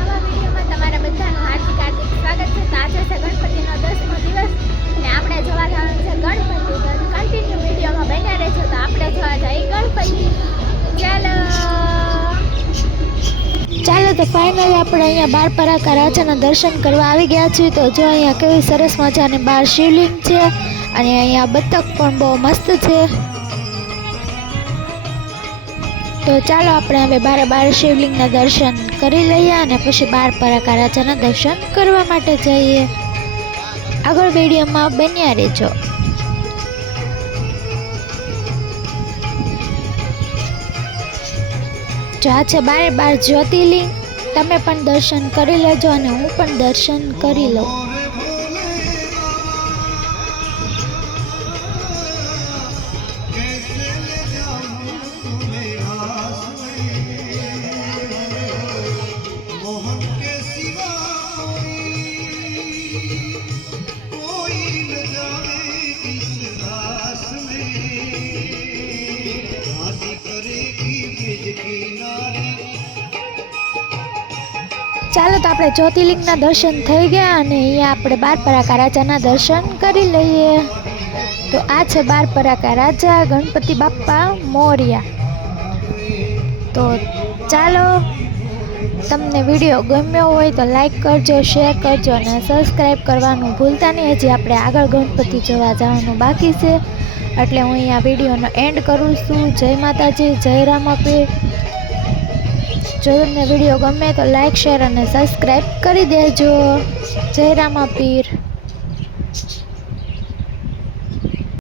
નવા વિડીયોમાં તમારા બધાનું હાર્દિક હાર્દિક સ્વાગત છે. આજે છે ગણપતિનો દસમો દિવસ અને આપણે જોવા જવાનું છે ગણપતિ. તો કન્ટિન્યુ વિડીયોમાં તો આપણે જોવા ગણપતિ. ચાલો. ચાલો તો ફાઇનલી આપણે અહીંયા બાર પરાકા રાજાના દર્શન કરવા આવી ગયા છીએ. તો જો અહીંયા કેવી સરસ મજાની બાર શિવલિંગ છે અને અહીંયા બતક પણ બહુ મસ્ત છે. તો ચાલો આપણે હવે બારે બાર શિવલિંગના દર્શન કરી લઈએ અને પછી બાર પરાકા રાજાના દર્શન કરવા માટે જઈએ. આગળ વિડીયોમાં બન્યા રહેજો. જો આ છે બારે બાર જ્યોતિર્લિંગ, તમે પણ દર્શન કરી લેજો અને હું પણ દર્શન કરી લઉં. ચાલો તો આપણે જ્યોતિર્લિંગના દર્શન થઈ ગયા અને અહીંયા આપણે બાર પરાકા રાજાના દર્શન કરી લઈએ. તો આ છે બારપરાકા રાજા ગણપતિ બાપ્પા મોર્યા. તો ચાલો તમને વીડિયો ગમ્યો હોય તો લાઈક કરજો, શેર કરજો અને સબસ્ક્રાઈબ કરવાનું ભૂલતા નહીં. હજી આપણે આગળ ગણપતિ જોવા જવાનું બાકી છે. એટલે હું અહીંયા વિડીયોનો એન્ડ કરું છું. જય માતાજી, જય રામાપીર. જો તમને વીડિયો ગમે તો લાઈક, શેર અને સબસ્ક્રાઈબ કરી દેજો. જય રામાપીર.